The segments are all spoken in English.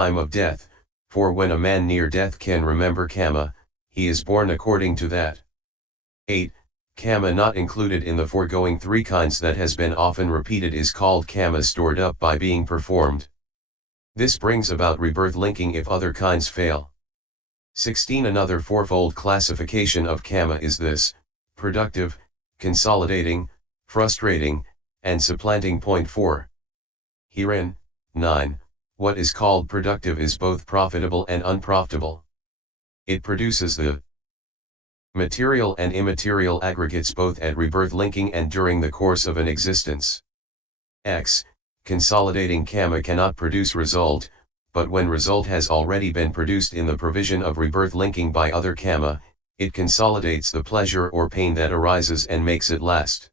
time of death, for when a man near death can remember kamma, he is born according to that. 8. Kamma not included in the foregoing three kinds that has been often repeated is called kamma stored up by being performed. This brings about rebirth linking if other kinds fail. 16. Another fourfold classification of kamma is this: productive, consolidating, frustrating, and supplanting. Point 4. Herein, 9. What is called productive is both profitable and unprofitable. It produces the material and immaterial aggregates both at rebirth linking and during the course of an existence. X. Consolidating kamma cannot produce result, but when result has already been produced in the provision of rebirth linking by other kamma, it consolidates the pleasure or pain that arises and makes it last.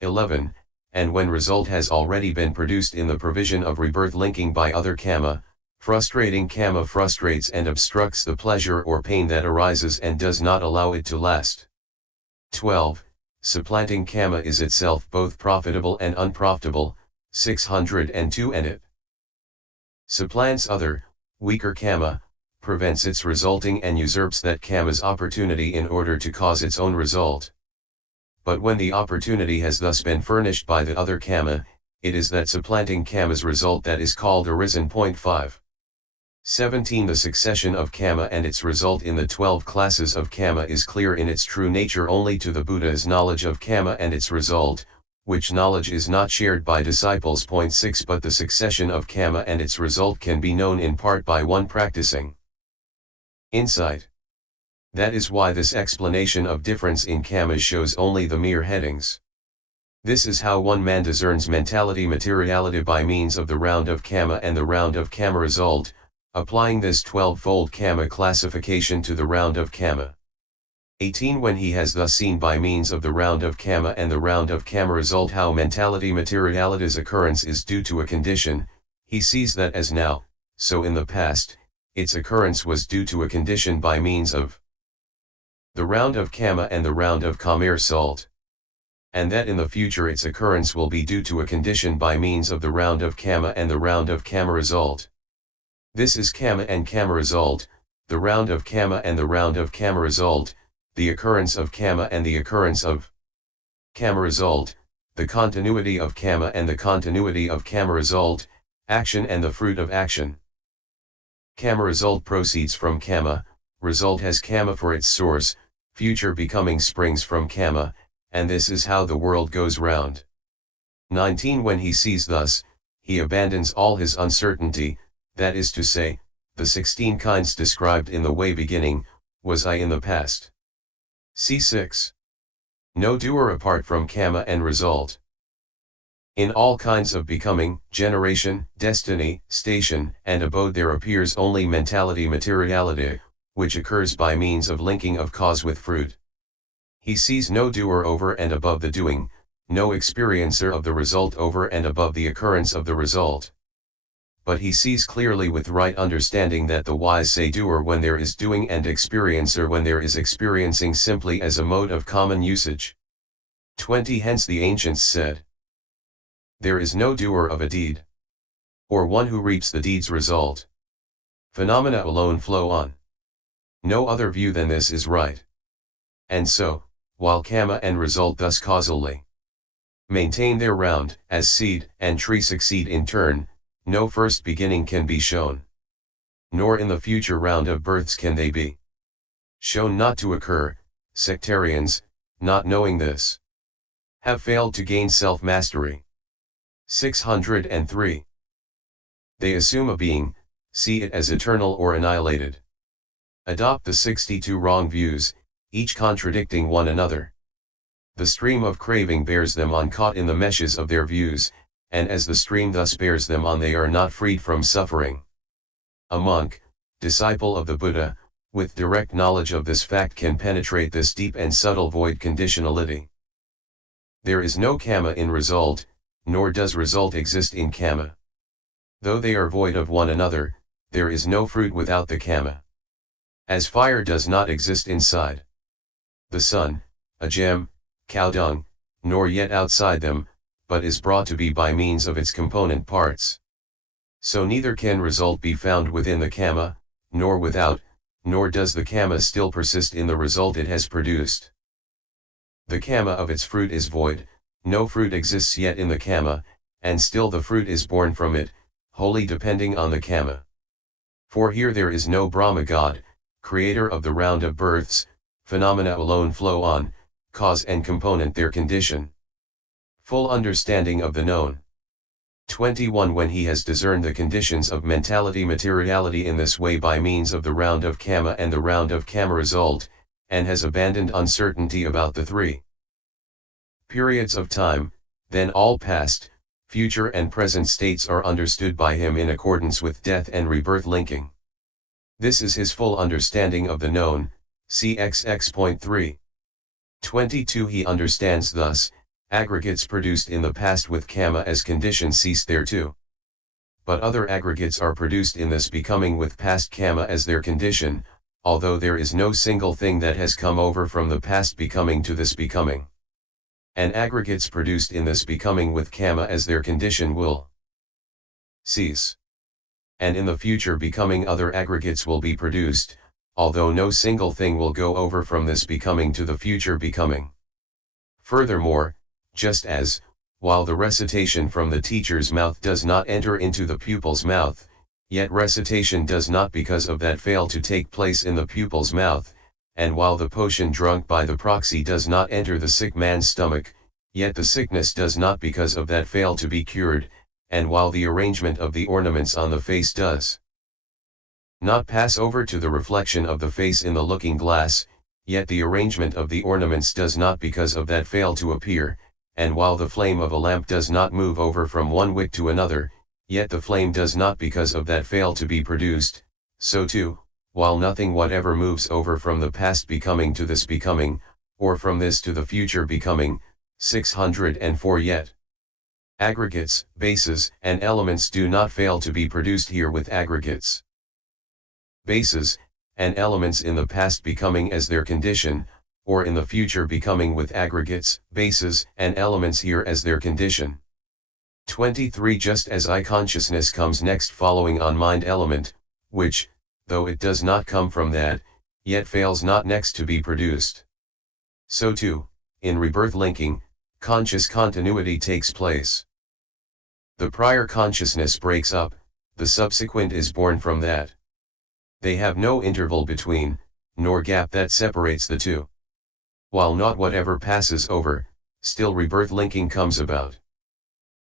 11. And when result has already been produced in the provision of rebirth linking by other kamma, frustrating kamma frustrates and obstructs the pleasure or pain that arises and does not allow it to last. 12. Supplanting kamma is itself both profitable and unprofitable. 602. And it supplants other, weaker kamma, prevents its resulting and usurps that kamma's opportunity in order to cause its own result. But when the opportunity has thus been furnished by the other kamma, it is that supplanting kamma's result that is called arisen. Point 5. 17. The succession of kamma and its result in the 12 classes of kamma is clear in its true nature only to the Buddha's knowledge of kamma and its result, which knowledge is not shared by disciples. Point 6. But the succession of kamma and its result can be known in part by one practicing insight. That is why this explanation of difference in kammas shows only the mere headings. This is how one man discerns mentality materiality by means of the round of kamma and the round of kamma result, applying this 12-fold kamma classification to the round of kamma. 18. When he has thus seen by means of the round of kamma and the round of kamma result how mentality materiality's occurrence is due to a condition, he sees that as now, so in the past, its occurrence was due to a condition by means of the round of kamma and the round of kamma result, and that in the future its occurrence will be due to a condition by means of the round of kamma and the round of kamma result. This is kamma and kamma result, the round of kamma and the round of kamma result, the occurrence of kamma and the occurrence of kamma result, the continuity of kamma and the continuity of kamma result, action and the fruit of action. Kamma result proceeds from kamma, result has kamma for its source, future becoming springs from kamma, and this is how the world goes round. 19. When he sees thus, he abandons all his uncertainty, that is to say, the 16 kinds described in the way beginning, was I in the past. C6. No doer apart from kamma and result. In all kinds of becoming, generation, destiny, station, and abode there appears only mentality materiality, which occurs by means of linking of cause with fruit. He sees no doer over and above the doing, no experiencer of the result over and above the occurrence of the result. But he sees clearly with right understanding that the wise say doer when there is doing and experiencer when there is experiencing simply as a mode of common usage. 20. Hence the ancients said, there is no doer of a deed, or one who reaps the deed's result. Phenomena alone flow on. No other view than this is right. And so, while kamma and result thus causally maintain their round, as seed and tree succeed in turn, no first beginning can be shown. Nor in the future round of births can they be shown not to occur. Sectarians, not knowing this, have failed to gain self-mastery. 603. They assume a being, see it as eternal or annihilated. Adopt the 62 wrong views, each contradicting one another. The stream of craving bears them on caught in the meshes of their views, and as the stream thus bears them on they are not freed from suffering. A monk, disciple of the Buddha, with direct knowledge of this fact can penetrate this deep and subtle void conditionality. There is no kamma in result, nor does result exist in kamma. Though they are void of one another, there is no fruit without the kamma. As fire does not exist inside the sun, a gem, cow dung, nor yet outside them, but is brought to be by means of its component parts. So neither can result be found within the kamma, nor without, nor does the kamma still persist in the result it has produced. The kamma of its fruit is void, no fruit exists yet in the kamma, and still the fruit is born from it, wholly depending on the kamma. For here there is no Brahma God, creator of the round of births, phenomena alone flow on, cause and component their condition. Full understanding of the known. 21 When he has discerned the conditions of mentality materiality in this way by means of the round of kamma and the round of kamma result, and has abandoned uncertainty about the three periods of time, then all past, future and present states are understood by him in accordance with death and rebirth linking. This is his full understanding of the known, see XX.3. 22 He understands thus, aggregates produced in the past with kamma as condition cease thereto. But other aggregates are produced in this becoming with past kamma as their condition, although there is no single thing that has come over from the past becoming to this becoming. And aggregates produced in this becoming with kamma as their condition will cease. And in the future becoming other aggregates will be produced, although no single thing will go over from this becoming to the future becoming. Furthermore, just as, while the recitation from the teacher's mouth does not enter into the pupil's mouth, yet recitation does not because of that fail to take place in the pupil's mouth, and while the potion drunk by the proxy does not enter the sick man's stomach, yet the sickness does not because of that fail to be cured, and while the arrangement of the ornaments on the face does not pass over to the reflection of the face in the looking glass, yet the arrangement of the ornaments does not because of that fail to appear, and while the flame of a lamp does not move over from one wick to another, yet the flame does not because of that fail to be produced, so too, while nothing whatever moves over from the past becoming to this becoming, or from this to the future becoming. 604 Yet aggregates, bases, and elements do not fail to be produced here with aggregates, bases, and elements in the past becoming as their condition, or in the future becoming with aggregates, bases, and elements here as their condition. 23 Just as I consciousness comes next following on mind element, which, though it does not come from that, yet fails not next to be produced. So too, in rebirth linking, conscious continuity takes place. The prior consciousness breaks up, the subsequent is born from that. They have no interval between, nor gap that separates the two. While not whatever passes over, still rebirth linking comes about.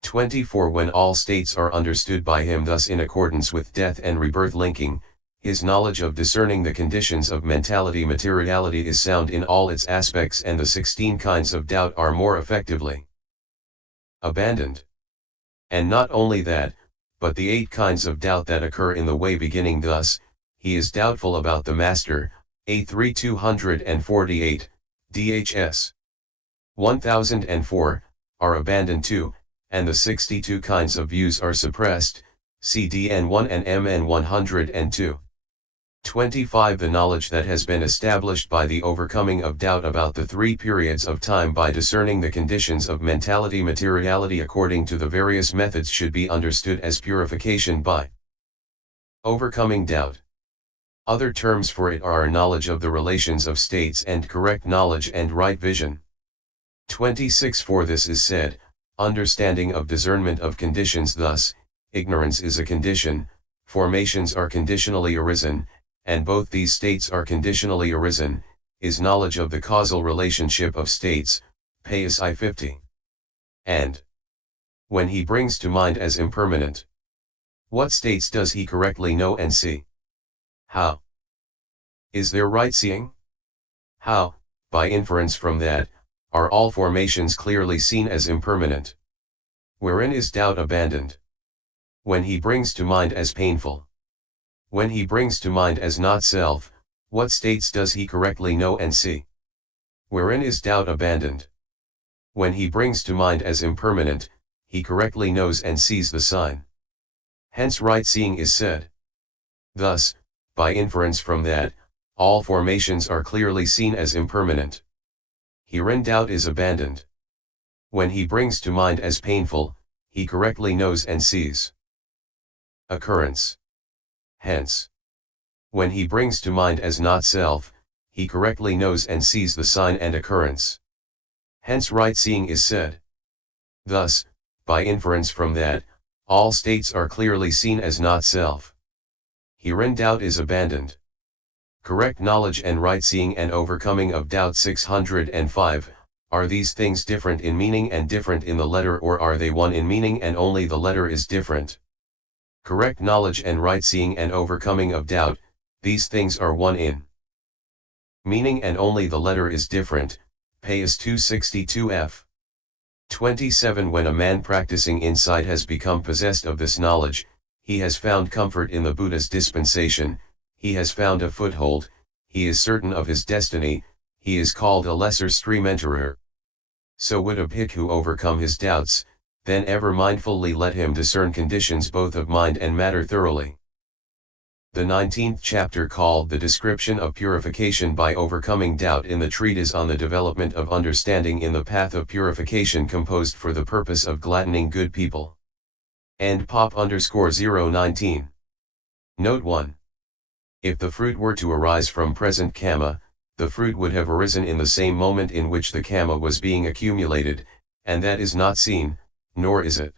24 When all states are understood by him thus in accordance with death and rebirth linking, his knowledge of discerning the conditions of mentality materiality is sound in all its aspects, and the 16 kinds of doubt are more effectively abandoned. And not only that, but the 8 kinds of doubt that occur in the way beginning thus, he is doubtful about the master, A3 248, DHS 1004, are abandoned too, and the 62 kinds of views are suppressed, CDN1 and MN 102. 25 The knowledge that has been established by the overcoming of doubt about the 3 periods of time by discerning the conditions of mentality materiality according to the various methods should be understood as purification by overcoming doubt. Other terms for it are knowledge of the relations of states and correct knowledge and right vision. 26 For this is said, understanding of discernment of conditions thus, ignorance is a condition, formations are conditionally arisen, and both these states are conditionally arisen, is knowledge of the causal relationship of states, Payas I 50. And when he brings to mind as impermanent, what states does he correctly know and see? How? Is there right seeing? How, by inference from that, are all formations clearly seen as impermanent? Wherein is doubt abandoned? When he brings to mind as painful. When he brings to mind as not self, what states does he correctly know and see? Wherein is doubt abandoned? When he brings to mind as impermanent, he correctly knows and sees the sign. Hence right seeing is said. Thus, by inference from that, all formations are clearly seen as impermanent. Herein doubt is abandoned. When he brings to mind as painful, he correctly knows and sees. Occurrence. Hence, when he brings to mind as not self, he correctly knows and sees the sign and occurrence. Hence right seeing is said. Thus, by inference from that, all states are clearly seen as not self. Herein doubt is abandoned. Correct knowledge and right seeing and overcoming of doubt. 605. Are these things different in meaning and different in the letter, or are they one in meaning and only the letter is different? Correct knowledge and right seeing and overcoming of doubt, these things are one in meaning and only the letter is different. Payas 262f. 27. When a man practicing insight has become possessed of this knowledge, he has found comfort in the Buddha's dispensation, he has found a foothold, he is certain of his destiny, he is called a lesser stream enterer. So would a bhikkhu overcome his doubts, then ever mindfully let him discern conditions both of mind and matter thoroughly. The 19th chapter, called The Description of Purification by Overcoming Doubt, in the treatise on the development of understanding in the path of purification, composed for the purpose of gladdening good people. And Pop_019. Note 1. If the fruit were to arise from present kamma, the fruit would have arisen in the same moment in which the kamma was being accumulated, and that is not seen, nor is it.